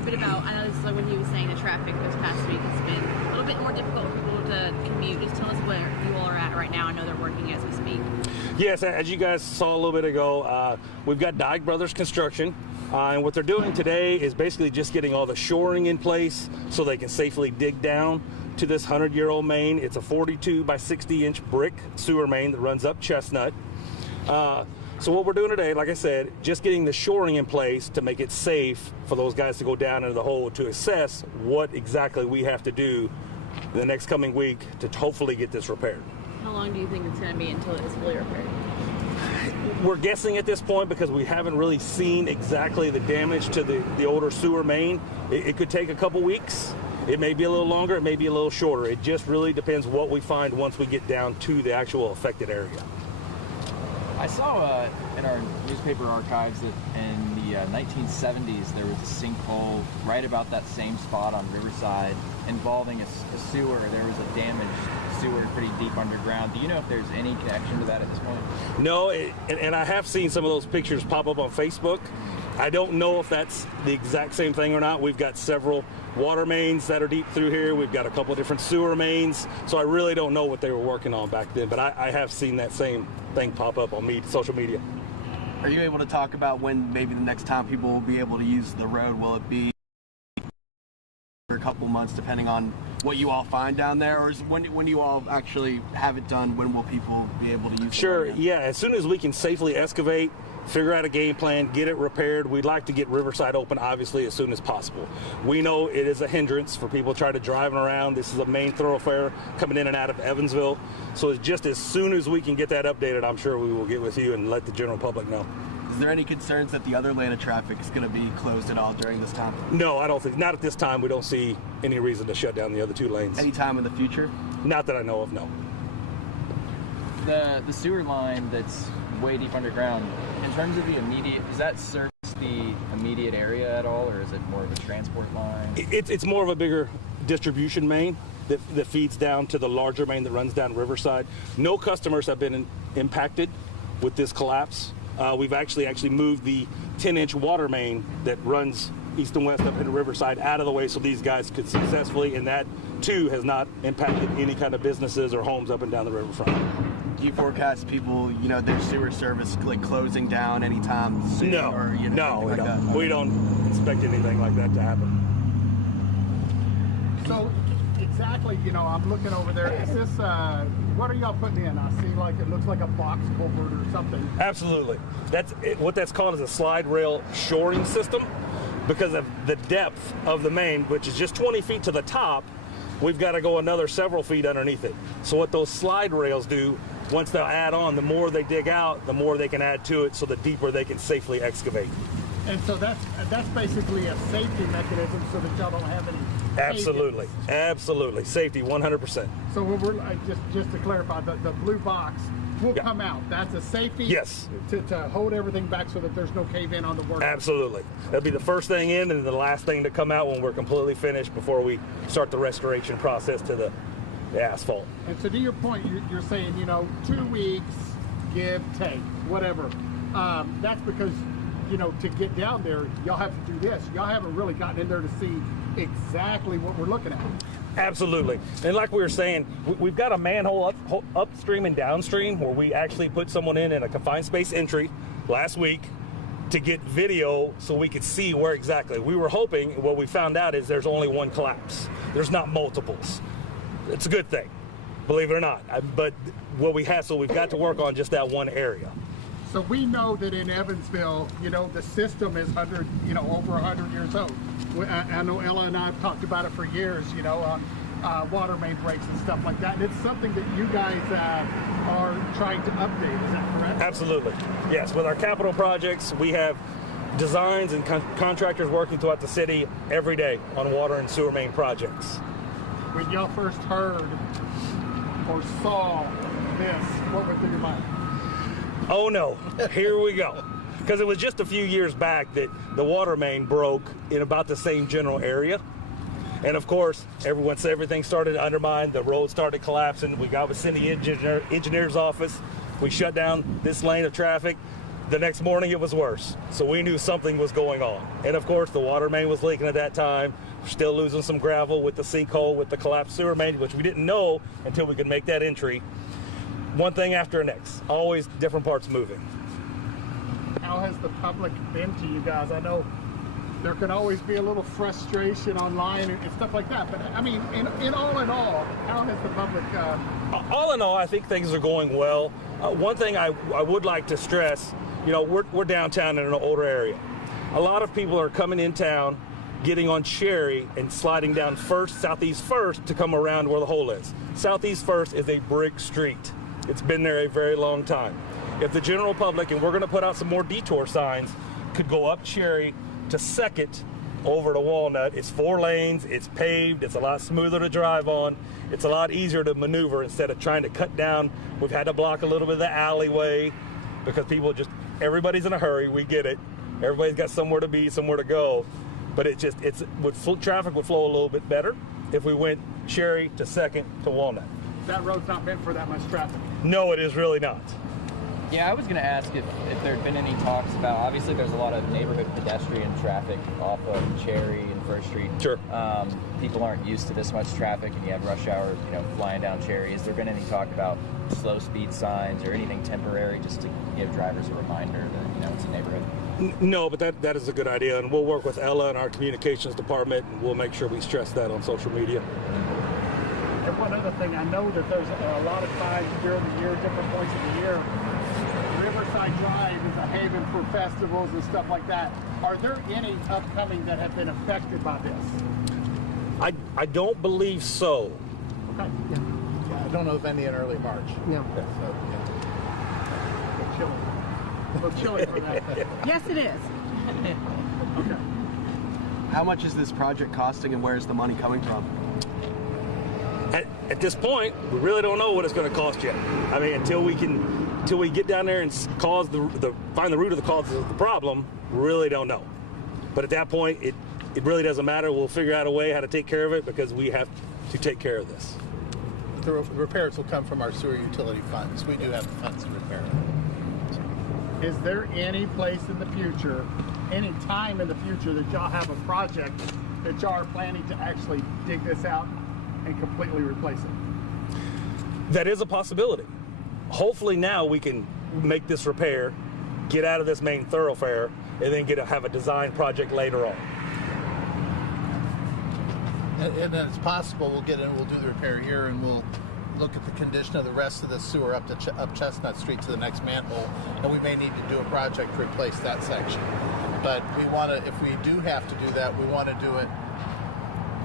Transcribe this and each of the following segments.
a bit about, I know this is like when he was saying the traffic this past week has been a little bit more difficult for people to commute. Just tell us where you all are at right now. I know they're working as we speak. Yes, as you guys saw a little bit ago, we've got Dyke Brothers Construction, and what they're doing today is basically just getting all the shoring in place so they can safely dig down to this 100-year-old main. It's a 42 by 60 inch brick sewer main that runs up Chestnut. So what we're doing today, like I said, just getting the shoring in place to make it safe for those guys to go down into the hole to assess what exactly we have to do the next coming week to hopefully get this repaired. How long do you think it's going to be until it's fully repaired? We're guessing at this point because we haven't really seen exactly the damage to the older sewer main. It could take a couple weeks. It may be a little longer, it may be a little shorter. It just really depends what we find once we get down to the actual affected area. I saw in our newspaper archives that in the 1970s there was a sinkhole right about that same spot on Riverside involving a sewer. There was a damaged sewer pretty deep underground. Do you know if there's any connection to that at this point? No, and I have seen some of those pictures pop up on Facebook. I don't know if that's the exact same thing or not. We've got several water mains that are deep through here. We've got a couple of different sewer mains. So I really don't know what they were working on back then, but I have seen that same thing pop up on social media. Are you able to talk about when maybe the next time people will be able to use the road? Will it be for a couple months depending on what you all find down there, or is when you all actually have it done, when will people be able to use Sure, it? yeah, as soon as we can safely excavate, figure out a game plan, get it repaired. We'd like to get Riverside open, obviously, as soon as possible. We know it is a hindrance for people trying to drive around. This is a main thoroughfare coming in and out of Evansville. So it's just as soon as we can get that updated, I'm sure we will get with you and let the general public know. Is there any concerns that the other lane of traffic is going to be closed at all during this time? No, I don't think, not at this time. We don't see any reason to shut down the other two lanes. Any time in the future? Not that I know of, no. The sewer line that's way deep underground, in terms of the immediate, does that service the immediate area at all, or is it more of a transport line? It's more of a bigger distribution main that feeds down to the larger main that runs down Riverside. No customers have been impacted with this collapse. We've actually moved the 10-inch water main that runs east and west up into Riverside out of the way so these guys could successfully, and that too has not impacted any kind of businesses or homes up and down the riverfront. Do you forecast people, their sewer service like closing down anytime soon? No, or, no, we like don't. That? We don't expect anything like that to happen. So exactly, I'm looking over there. Is this, what are y'all putting in? I see it looks like a box culvert or something. Absolutely. What that's called is a slide rail shoring system. Because of the depth of the main, which is just 20 feet to the top, we've got to go another several feet underneath it. So what those slide rails do, once they'll add on, the more they dig out, the more they can add to it, so the deeper they can safely excavate. And so that's basically a safety mechanism so that y'all don't have any. Absolutely, absolutely, safety 100%. So we're just to clarify, the blue box will come out. That's a safety. Yes. To hold everything back so that there's no cave in on the work. Absolutely. That'll be the first thing in and the last thing to come out when we're completely finished before we start the restoration process to the asphalt. And so to your point, you're saying 2 weeks, give, take, whatever. That's because to get down there, y'all have to do this. Y'all haven't really gotten in there to see exactly what we're looking at. Absolutely. And like we were saying, we've got a manhole upstream and downstream where we actually put someone in a confined space entry last week to get video so we could see where exactly. We were hoping, what we found out is there's only one collapse. There's not multiples. It's a good thing, believe it or not. But what we have, so we've got to work on just that one area. So we know that in Evansville, the system is over 100 years old. I know Ella and I have talked about it for years, on water main breaks and stuff like that. And it's something that you guys are trying to update. Is that correct? Absolutely. Yes. With our capital projects, we have designs and contractors working throughout the city every day on water and sewer main projects. When y'all first heard or saw this, what went through your mind? Oh no, here we go. Because it was just a few years back that the water main broke in about the same general area. And of course, once everything started to undermine, the road started collapsing. We got with Cindy engineer's office. We shut down this lane of traffic. The next morning it was worse. So we knew something was going on. And of course the water main was leaking at that time. We're still losing some gravel with the sinkhole, with the collapsed sewer main, which we didn't know until we could make that entry. One thing after the next, always different parts moving. How has the public been to you guys? I know there can always be a little frustration online and stuff like that, but I mean, in all, how has the public... All in all, I think things are going well. One thing I would like to stress, you know, we're downtown in an older area. A lot of people are coming in town, getting on Cherry and sliding down Southeast First to come around where the hole is. Southeast First is a brick street. It's been there a very long time. If the general public, and we're going to put out some more detour signs, could go up Cherry to 2nd over to Walnut. It's 4 lanes, it's paved, it's a lot smoother to drive on. It's a lot easier to maneuver instead of trying to cut down. We've had to block a little bit of the alleyway because everybody's in a hurry, we get it. Everybody's got somewhere to be, somewhere to go. But traffic would flow a little bit better if we went Cherry to 2nd to Walnut. That road's not meant for that much traffic. No, it is really not. Yeah, I was going to ask if there had been any talks about, obviously there's a lot of neighborhood pedestrian traffic off of Cherry and First Street. Sure. People aren't used to this much traffic, and you have rush hour, flying down Cherry. Has there been any talk about slow speed signs or anything temporary just to give drivers a reminder that, it's a neighborhood? No, but that is a good idea, and we'll work with Ella and our communications department, and we'll make sure we stress that on social media. And one other thing, I know that there's a lot of times during the year, different points of the year, Riverside Drive is a haven for festivals and stuff like that. Are there any upcoming that have been affected by this? I don't believe so. Okay. Yeah, I don't know of any in early March. Yeah. So, A little chilly for that. Yes, it is. Okay. How much is this project costing, and where is the money coming from? At this point, we really don't know what it's going to cost yet. I mean, until we get down there and find the root of the cause of the problem, we really don't know. But at that point, it really doesn't matter. We'll figure out a way how to take care of it because we have to take care of this. the repairs will come from our sewer utility funds. We do have the funds to repair it. Is there any place in the future, any time in the future that y'all have a project that y'all are planning to actually dig this out and completely replace it? That is a possibility. Hopefully now we can make this repair, get out of this main thoroughfare, and then have a design project later on. And then it's possible we'll get in, we'll do the repair here, and we'll look at the condition of the rest of the sewer up Chestnut Street to the next manhole, and we may need to do a project to replace that section. But we want to, if we do have to do that, we want to do it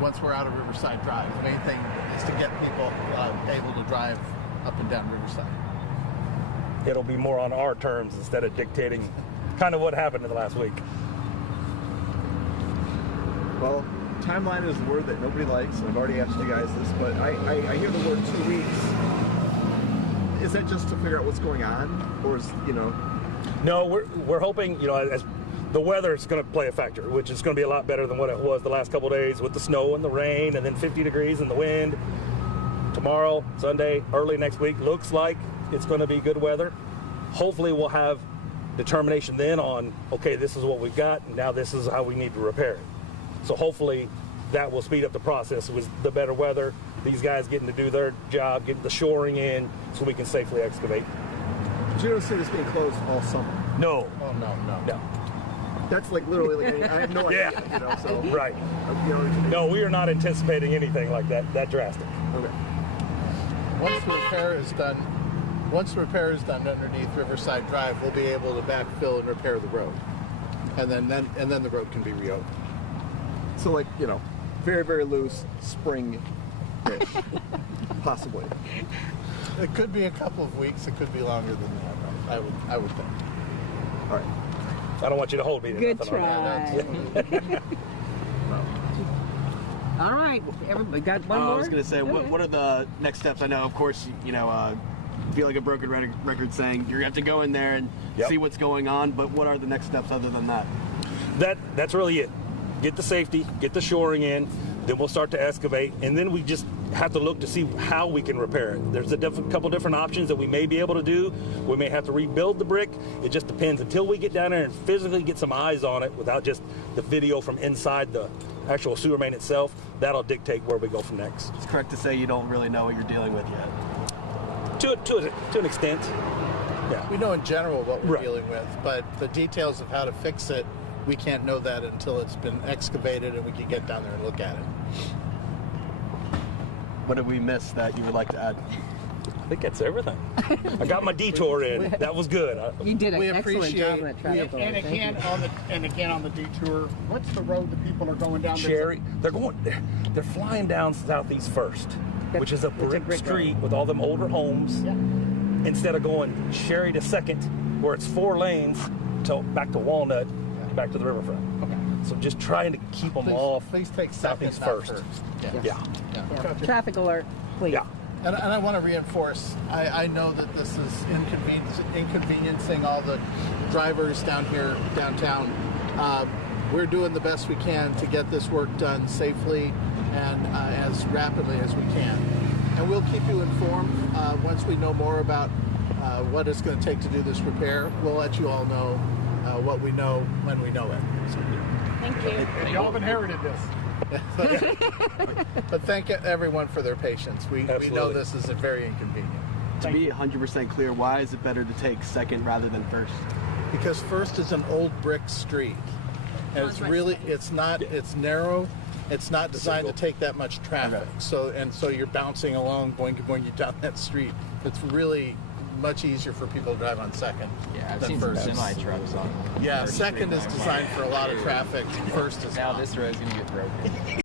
once we're out of Riverside Drive. The main thing is to get people able to drive up and down Riverside. It'll be more on our terms instead of dictating kind of what happened in the last week. Well, timeline is the word that nobody likes. I've already asked you guys this, but I hear the word 2 weeks. Is that just to figure out what's going on, or is, No, we're hoping, as the weather is going to play a factor, which is going to be a lot better than what it was the last couple of days with the snow and the rain and then 50 degrees and the wind. Tomorrow, Sunday, early next week, looks like it's going to be good weather. Hopefully we'll have determination then on, okay, this is what we've got, and now this is how we need to repair it. So hopefully that will speed up the process with the better weather, these guys getting to do their job, getting the shoring in so we can safely excavate. but you don't see this being closed all summer. No. Oh, no. That's like literally, I have no idea, Yeah. so. Right. No, we are not anticipating anything like that drastic. Okay. Once the repair is done underneath Riverside Drive, we'll be able to backfill and repair the road, and then the road can be reopened. So like, very, very loose spring-ish, possibly. It could be a couple of weeks. It could be longer than that. I would think. All right. I don't want you to hold me to Good nothing on that. try. All right, everybody got one more? I was going to say, what are the next steps? I know, of course, feel like a broken record saying you're going to have to go in there and see what's going on, but what are the next steps other than that? That's really it. Get the safety, get the shoring in. Then we'll start to excavate, and then we just have to look to see how we can repair it. There's a couple different options that we may be able to do. We may have to rebuild the brick. It just depends. Until we get down there and physically get some eyes on it without just the video from inside the actual sewer main itself, that'll dictate where we go from next. It's correct to say you don't really know what you're dealing with yet. To an extent, yeah. We know in general what we're Right. dealing with, but the details of how to fix it, we can't know that until it's been excavated and we can get down there and look at it. What did we miss that you would like to add? I think that's everything. I got my detour in. That was good. You did an We excellent job on appreciate- that traffic light. And again on the detour, what's the road that people are going down? Cherry, they're flying down Southeast First, which is a It's a brick brick street road. with all them older homes. Yeah. Instead of going Cherry to Second, where it's 4 lanes, back to Walnut, back to the riverfront. Okay. So just trying to keep them off Please take second, Southeast not first. Yeah. Yeah. Yeah. Traffic alert, please. Yeah. And I want to reinforce, I know that this is inconveniencing all the drivers down here, downtown. We're doing the best we can to get this work done safely and as rapidly as we can. And we'll keep you informed once we know more about what it's going to take to do this repair. We'll let you all know what we know when we know it. So, Thank you. Y'all have inherited this. but thank everyone for their patience. We know Absolutely. this is very inconvenient. To be 100% clear, why is it better to take second rather than first? Because First is an old brick street. And it's really, it's narrow. It's not designed to take that much traffic. So you're bouncing along, going down that street. It's really much easier for people to drive on Second. Yeah, I've than seen some First. semi trucks on. Yeah, First Second Street is going designed by. for a lot of traffic. First is Now not. this road's gonna get broken.